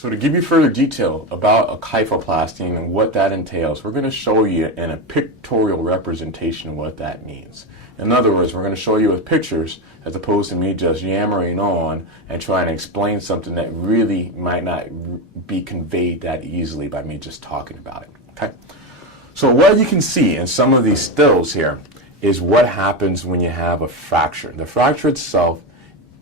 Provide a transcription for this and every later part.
So to give you further detail about a kyphoplasty and what that entails, we're going to show you in a pictorial representation what that means. In other words, we're going to show you with pictures as opposed to me just yammering on and trying to explain something that really might not be conveyed that easily by me just talking about it. Okay? So what you can see in some of these stills here is what happens when you have a fracture. The fracture itself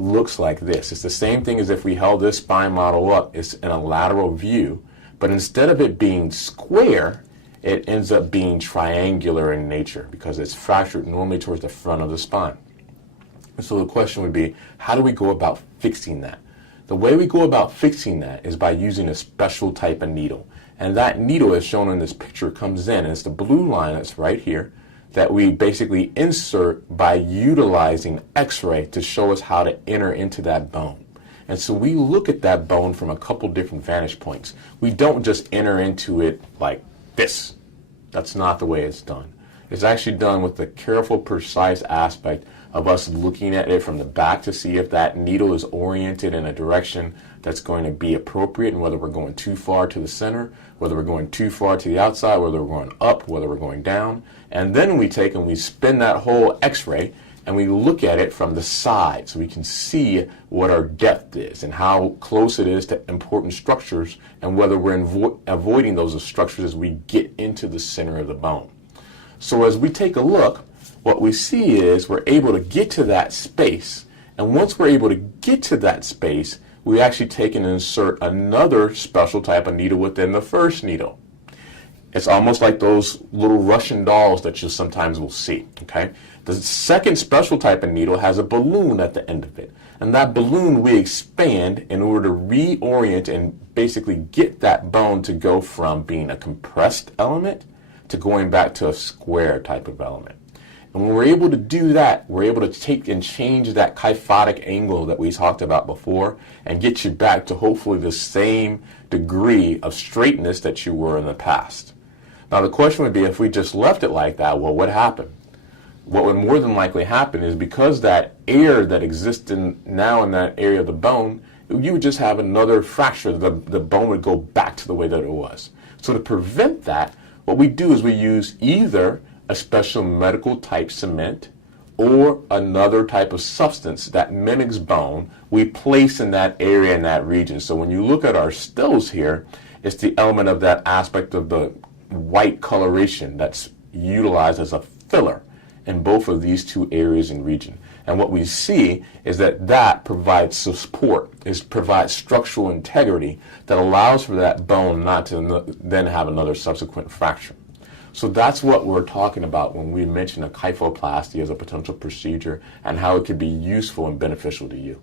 looks like this. It's the same thing as if we held this spine model up. It's in a lateral view, but instead of it being square, it ends up being triangular in nature because it's fractured normally towards the front of the spine. And so the question would be, how do we go about fixing that? The way we go about fixing that is by using a special type of needle. And that needle, as shown in this picture, comes in, and it's the blue line that's right here, that we basically insert by utilizing X-ray to show us how to enter into that bone. And so we look at that bone from a couple different vantage points. We don't just enter into it like this. That's not the way it's done. It's actually done with the careful, precise aspect of us looking at it from the back to see if that needle is oriented in a direction that's going to be appropriate, and whether we're going too far to the center, whether we're going too far to the outside, whether we're going up, whether we're going down. And then we take and we spin that whole X-ray and we look at it from the side so we can see what our depth is and how close it is to important structures and whether we're avoiding those structures as we get into the center of the bone. So as we take a look, what we see is we're able to get to that space, and once we're able to get to that space, we actually take and insert another special type of needle within the first needle. It's almost like those little Russian dolls that you sometimes will see, okay? The second special type of needle has a balloon at the end of it, and that balloon we expand in order to reorient and basically get that bone to go from being a compressed element to going back to a square type of element. And when we're able to do that, we're able to take and change that kyphotic angle that we talked about before and get you back to hopefully the same degree of straightness that you were in the past. Now the question would be, if we just left it like that, well, what happened? What would more than likely happen is because that air that exists now in that area of the bone, you would just have another fracture. The bone would go back to the way that it was. So to prevent that, what we do is we use either a special medical type cement or another type of substance that mimics bone we place in that area, in that region. So when you look at our stills here, it's the element of that aspect of the white coloration that's utilized as a filler in both of these two areas and region. And what we see is that provides support, provides structural integrity that allows for that bone not to then have another subsequent fracture. So that's what we're talking about when we mention a kyphoplasty as a potential procedure and how it could be useful and beneficial to you.